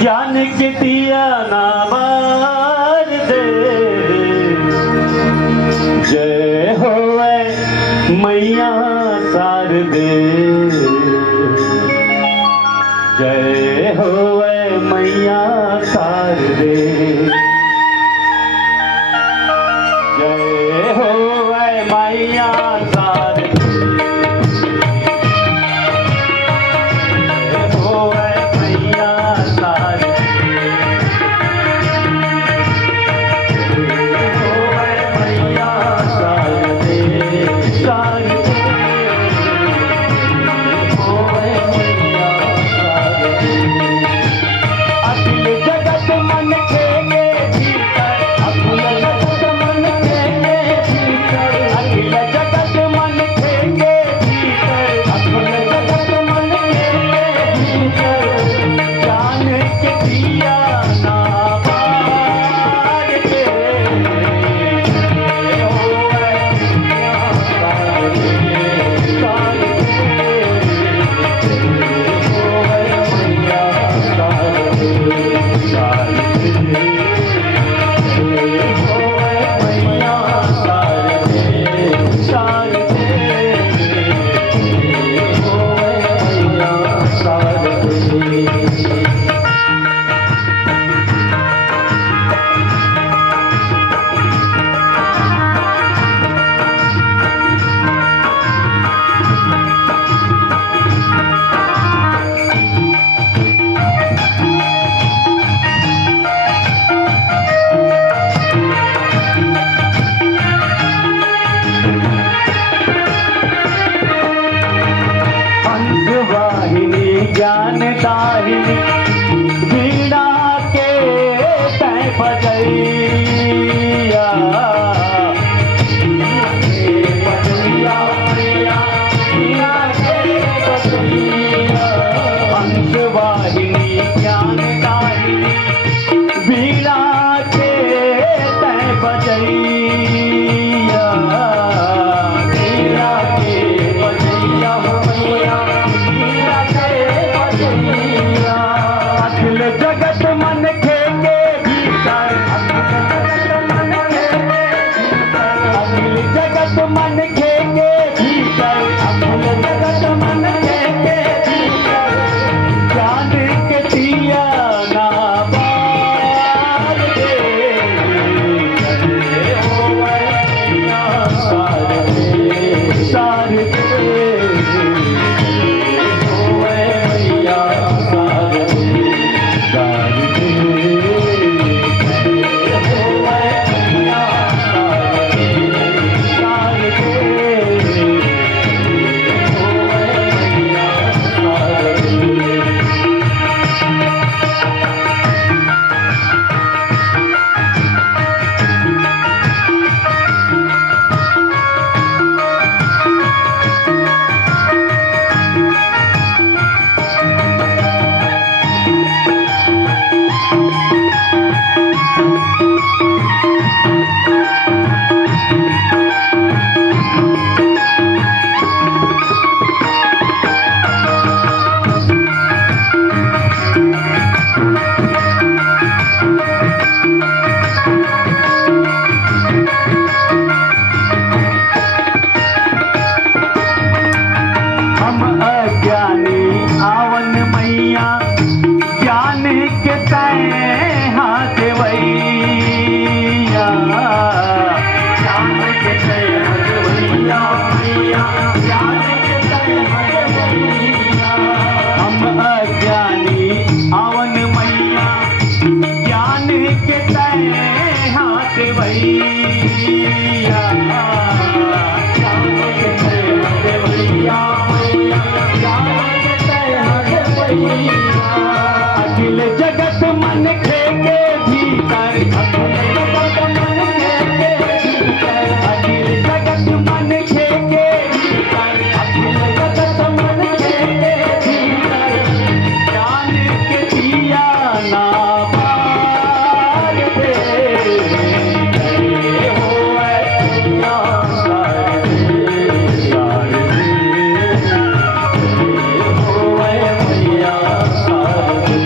ज्ञान के दिया ना बार दे। जय होवे मैया शारदे, जय होवे मैया शारदे, जय होवे मैया शारदे, जय होवे मैया शारदे, जय होवे मैया शारदे, शारदे होवे मैया शारदे। अखिल जगत मन खेगे भीतर, अखिल जगत मन खेगे भीतर, अखिल जगत मन खेगे भीतर, अखिल जगत मन खेगे भीतर। ज्ञान के दिया ना बार दे। होवे मैया शारदे, शारदे होवे मैया शारदे, शारदे होवे मैया शारदे, शारदे होवे मैया शारदे। हंसवाहिनी ज्ञान दाहिनी, वीणा के तय बजैया, बजैया मैया, वीणा के बजैया। हंसवाहिनी ज्ञान दाहिनी, वीणा के तय बजैया, वीणा के बजैया मैया, वीणा के बजैया। अखिल जगत मन खेगे भीतर, अखिल जगत मन खेगे भीतर, अखिल जगत मन खेगे भीतर। ज्ञान के दिया ना बार दे। जय होवे मैया शारदे, शारदे होवे मैया शारदे, शारदे होवे मैया शारदे, शारदे होवे मैया शारदे। हम अज्ञानी आवन मैया, ज्ञान के तय हाथ वैया, ज्ञान के तय हाथ वैया मैया, ज्ञान के तय हाथ वैया। हम अज्ञानी आवन मैया, ज्ञान के तय हाथ वैया, ज्ञान के तय हाथ वैया मैया, ज्ञान के तय हाथ वैया। अखिल जगत मन खेगे भीतर, अखिल जगत मन खेगे भीतर, अखिल जगत मन खेगे भीतर, अखिल जगत मन खेगे भीतर। ज्ञान के दिया ना बार दे। जय होवे मैया शारदे, शारदे होवे मैया शारदे।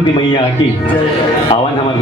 सरस्वती मैया की आह्वान हमारे